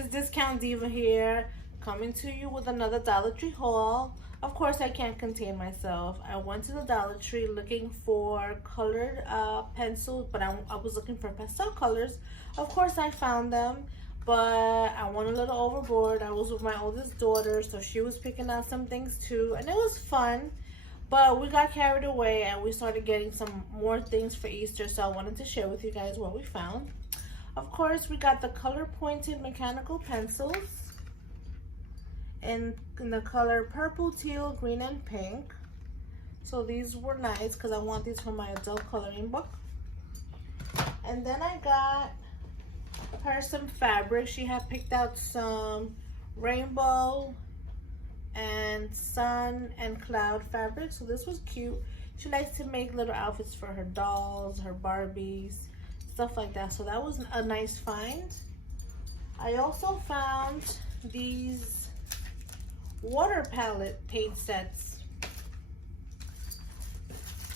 it's Discount Diva here, coming to you with another Dollar Tree haul. Of course, I can't contain myself. I went to the Dollar Tree looking for colored pencils, but I was looking for pastel colors. Of course, I found them, but I went a little overboard. I was with my oldest daughter, so she was picking out some things too, and it was fun. But we got carried away and we started getting some more things for Easter, so I wanted to share with you guys what we found. Of course, we got the color pointed mechanical pencils in the color purple, teal, green, and pink. So these were nice because I want these for my adult coloring book. And then I got her some fabric. She had picked out some rainbow and sun and cloud fabric, so this was cute. She likes to make little outfits for her dolls, her Barbies, stuff like that, so that was a nice find. I also found these water palette paint sets.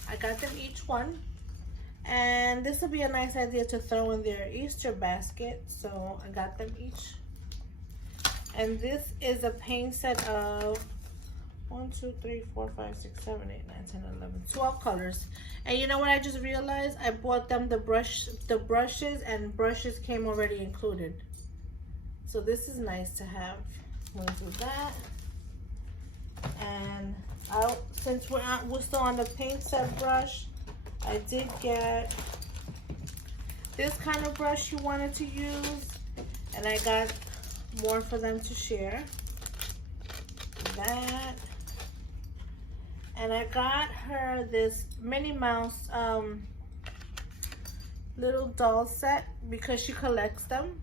I got them each one, and this would be a nice idea to throw in their Easter basket, so I got them each. And this is a paint set of 1, 2, 3, 4, 5, 6, 7, 8, 9, 10, 11, 12 colors. And you know what I just realized? I bought them the brushes, and brushes came already included. So this is nice to have. I'm gonna do that. And since we're still on the paint set brush, I did get this kind of brush she wanted to use, and I got more for them to share. That, and I got her this Minnie Mouse little doll set because she collects them.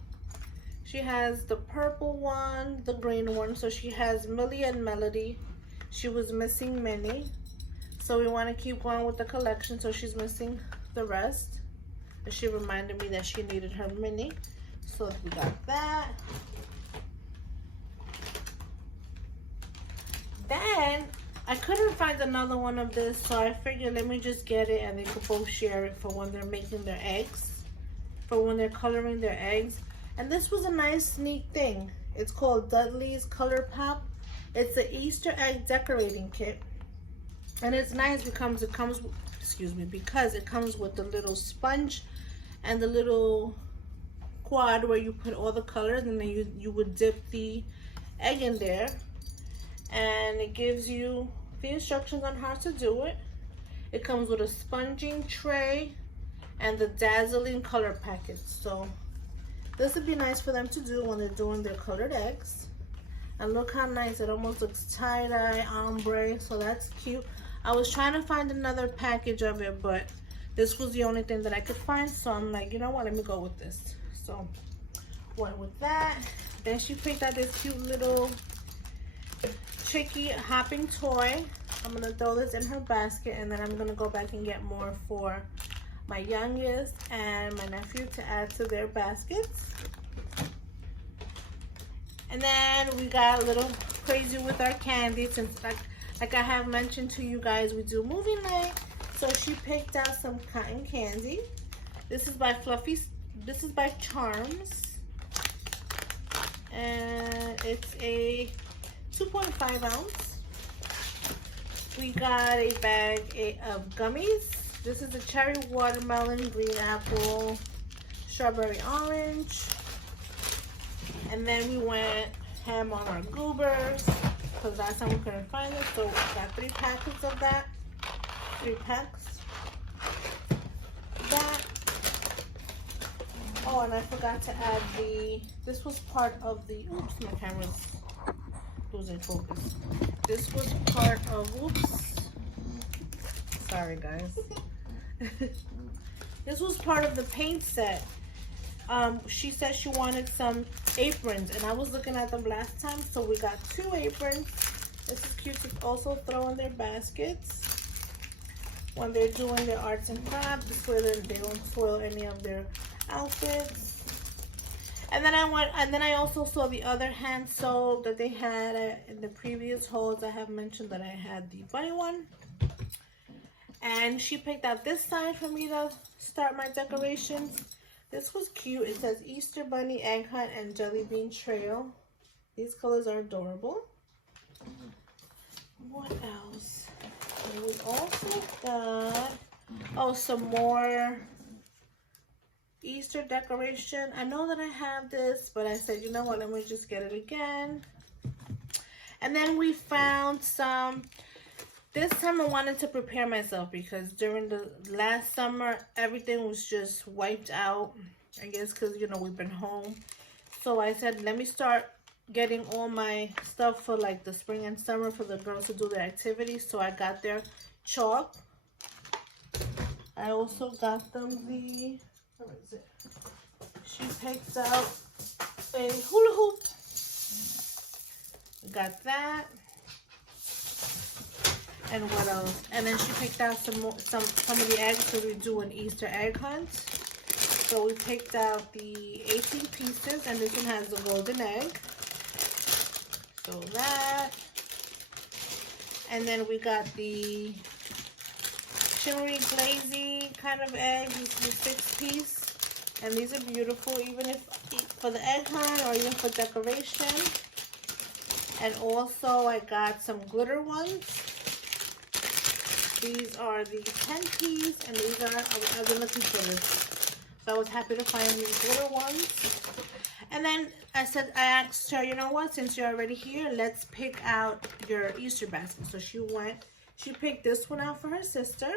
She has the purple one, the green one, so she has Millie and Melody. She was missing Minnie, so we want to keep going with the collection, so she's missing the rest. And she reminded me that she needed her Minnie, so we got that. Then I couldn't find another one of this, so I figured let me just get it and they could both share it for when they're making their eggs, for when they're coloring their eggs. And this was a nice neat thing. It's called Dudley's Colourpop. It's an Easter egg decorating kit, and it's nice because it comes with the little sponge and the little quad where you put all the colors, and then you would dip the egg in there. And it gives you the instructions on how to do it. It comes with a sponging tray and the dazzling color packets. So this would be nice for them to do when they're doing their colored eggs. And look how nice, it almost looks tie-dye, ombre, so that's cute. I was trying to find another package of it, but this was the only thing that I could find, so I'm like, you know what, let me go with this. So went with that. Then she picked out this cute little tricky hopping toy. I'm gonna throw this in her basket, and then I'm gonna go back and get more for my youngest and my nephew to add to their baskets. And then we got a little crazy with our candy, since like I have mentioned to you guys, we do movie night. So she picked out some cotton candy. This is by Charms, and it's a 2.5 ounce. We got a bag of gummies. This is a cherry watermelon, green apple, strawberry orange. And then we went ham on our goobers because last time we couldn't find it. So we got 3 packets of that. 3 packs. That. Oh, and I forgot to add this was part of the, oops, my camera's losing focus. This was part of, oops, sorry guys. This was part of the paint set. She said she wanted some aprons, and I was looking at them last time, so we got 2 aprons. This is cute to also throw in their baskets when they're doing their arts and crafts, this way they don't spoil any of their outfits. And then I also saw the other hand sew that they had in the previous hauls. I have mentioned that I had the bunny one. And she picked out this side for me to start my decorations. This was cute. It says Easter Bunny, Egg Hunt, and Jelly Bean Trail. These colors are adorable. What else? And we also got, oh, some more Easter decoration. I know that I have this, but I said, you know what, let me just get it again. And then we found some, this time I wanted to prepare myself because during the last summer, everything was just wiped out. I guess because, you know, we've been home. So I said, let me start getting all my stuff for like the spring and summer for the girls to do their activities. So I got their chalk. I also got them the, where is it? She picked out a hula hoop. Got that. And what else? And then she picked out some of the eggs, so we do an Easter egg hunt. So we picked out the 18 pieces, and this one has the golden egg. So that. And then we got the shimmery glazy kind of egg. This is a 6-piece. And these are beautiful, even if for the egg hunt or even for decoration. And also I got some glitter ones. These are the 10-piece, and these are, I've been looking for this. So I was happy to find these glitter ones. And then I asked her, you know what, since you're already here, let's pick out your Easter basket. So she picked this one out for her sister.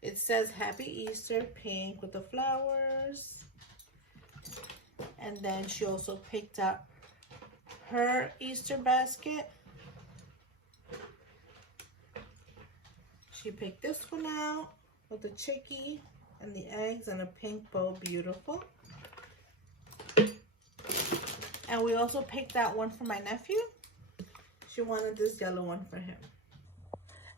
It says Happy Easter, pink with the flowers. And then she also picked out her Easter basket. She picked this one out with the chickie and the eggs and a pink bow. Beautiful. And we also picked out one for my nephew. She wanted this yellow one for him.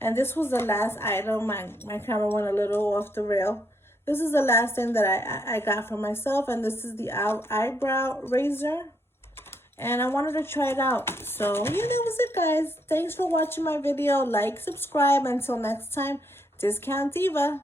And this was the last item. My camera went a little off the rail. This is the last thing that I got for myself. And this is the eyebrow razor. And I wanted to try it out. So, yeah, that was it, guys. Thanks for watching my video. Like, subscribe. Until next time, Discount Diva.